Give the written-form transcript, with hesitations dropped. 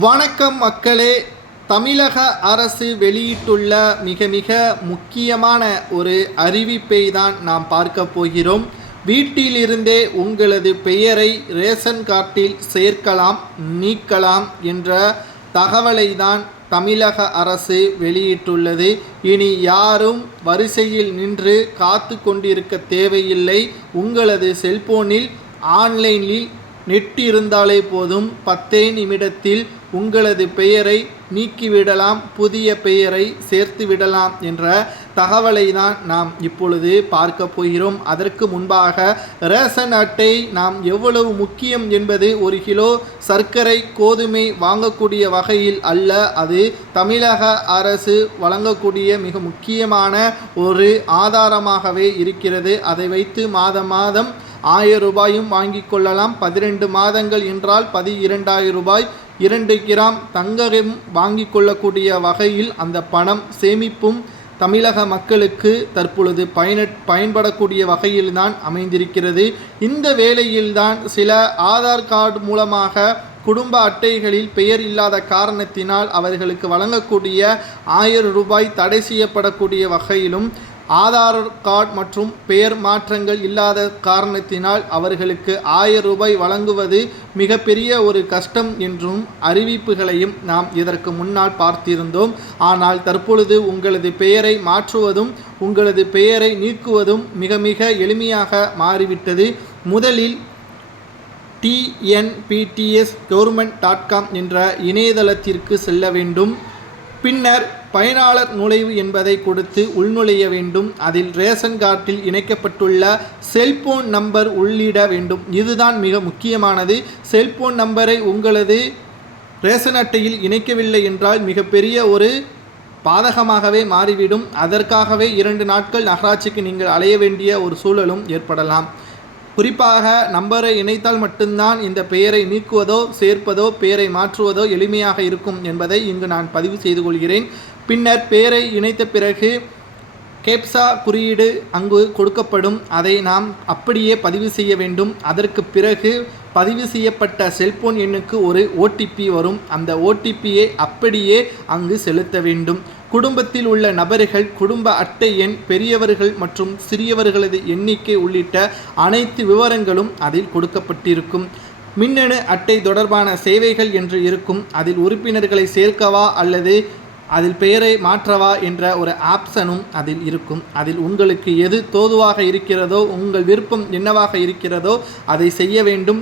வணக்கம் மக்களே. தமிழக அரசு வெளியிட்டுள்ள மிக மிக முக்கியமான ஒரு அறிவிப்பை தான் நாம் பார்க்க போகிறோம். வீட்டிலிருந்தே உங்களது பெயரை ரேஷன் கார்டில் சேர்க்கலாம், நீக்கலாம் என்ற தகவலை தான் தமிழக அரசு வெளியிட்டுள்ளது. இனி யாரும் வரிசையில் நின்று காத்து கொண்டிருக்க தேவையில்லை. உங்களது செல்போனில் ஆன்லைனில் நெட் இருந்தாலே போதும், 10 நிமிடத்தில் உங்களது பெயரை நீக்கிவிடலாம், புதிய பெயரை சேர்த்து விடலாம் என்ற தகவலை தான் நாம் இப்பொழுது பார்க்க போகிறோம். அதற்கு முன்பாக ரேஷன் அட்டை நாம் எவ்வளவு முக்கியம் என்பது, 1 கிலோ சர்க்கரை கோதுமை வாங்கக்கூடிய வகையில் அல்ல, அது தமிழக அரசு வழங்கக்கூடிய மிக முக்கியமான ஒரு ஆதாரமாகவே இருக்கிறது. அதை வைத்து மாதம் 1000 ரூபாயும் வாங்கிக் கொள்ளலாம். 12 மாதங்கள் என்றால் 12,000 ரூபாய். 2 கிராம் தங்கம் வாங்கி கொள்ளக்கூடிய வகையில் அந்த பணம் சேமிப்பும் தமிழக மக்களுக்கு தற்பொழுது பயன்படக்கூடிய வகையில்தான் அமைந்திருக்கிறது. இந்த வேளையில்தான் சில ஆதார் கார்டு மூலமாக குடும்ப அட்டைகளில் பெயர் இல்லாத காரணத்தினால் அவர்களுக்கு வழங்கக்கூடிய 1000 ரூபாய் தடை செய்யப்படக்கூடிய வகையிலும், ஆதார் கார்டு மற்றும் பெயர் மாற்றங்கள் இல்லாத காரணத்தினால் அவர்களுக்கு 1000 ரூபாய் வழங்குவது மிகப்பெரிய ஒரு கஷ்டம் என்றும் அறிவிப்புகளையும் நாம் இதற்கு முன்னால் பார்த்திருந்தோம். ஆனால் தற்பொழுது உங்களது பெயரை மாற்றுவதும் உங்களது பெயரை நீக்குவதும் மிக மிக எளிமையாக மாறிவிட்டது. முதலில் tnptsgovernment.com என்ற இணையதளத்திற்கு செல்ல வேண்டும். பின்னர் பயனாளர் நுழைவு என்பதை கொடுத்து உள்நுழைய வேண்டும். அதில் ரேஷன் கார்டில் இணைக்கப்பட்டுள்ள செல்போன் நம்பர் உள்ளிட வேண்டும். இதுதான் மிக முக்கியமானது. செல்போன் நம்பரை உங்களது ரேஷன் அட்டையில் இணைக்கவில்லை என்றால் மிகப்பெரிய ஒரு பாதகமாகவே மாறிவிடும். அதற்காகவே 2 நாட்கள் நகராட்சிக்கு நீங்கள் அலைய வேண்டிய ஒரு சூழலும் ஏற்படலாம். குறிப்பாக நம்பரை இணைத்தால் மட்டும்தான் இந்த பெயரை நீக்குவதோ சேர்ப்பதோ பெயரை மாற்றுவதோ எளிமையாக இருக்கும் என்பதை இங்கு நான் பதிவு செய்து கொள்கிறேன். பின்னர் பெயரை இணைத்த பிறகு கேப்சா குறியீடு அங்கு கொடுக்கப்படும். அதை நாம் அப்படியே பதிவு செய்ய வேண்டும். அதற்கு பிறகு பதிவு செய்யப்பட்ட செல்போன் எண்ணுக்கு ஒரு OTP வரும். அந்த OTPயை அப்படியே அங்கு செலுத்த வேண்டும். குடும்பத்தில் உள்ள நபர்கள் குடும்ப அட்டை எண், பெரியவர்கள் மற்றும் சிறியவர்களது எண்ணிக்கை உள்ளிட்ட அனைத்து விவரங்களும் அதில் கொடுக்கப்பட்டிருக்கும். மின்னணு அட்டை தொடர்பான சேவைகள் என்று இருக்கும். அதில் உறுப்பினர்களை சேர்க்கவா அல்லது அதில் பெயரை மாற்றவா என்ற ஒரு ஆப்ஷனும் அதில் இருக்கும். அதில் உங்களுக்கு எது தோதுவாக இருக்கிறதோ, உங்கள் விருப்பம் என்னவாக இருக்கிறதோ அதை செய்ய வேண்டும்.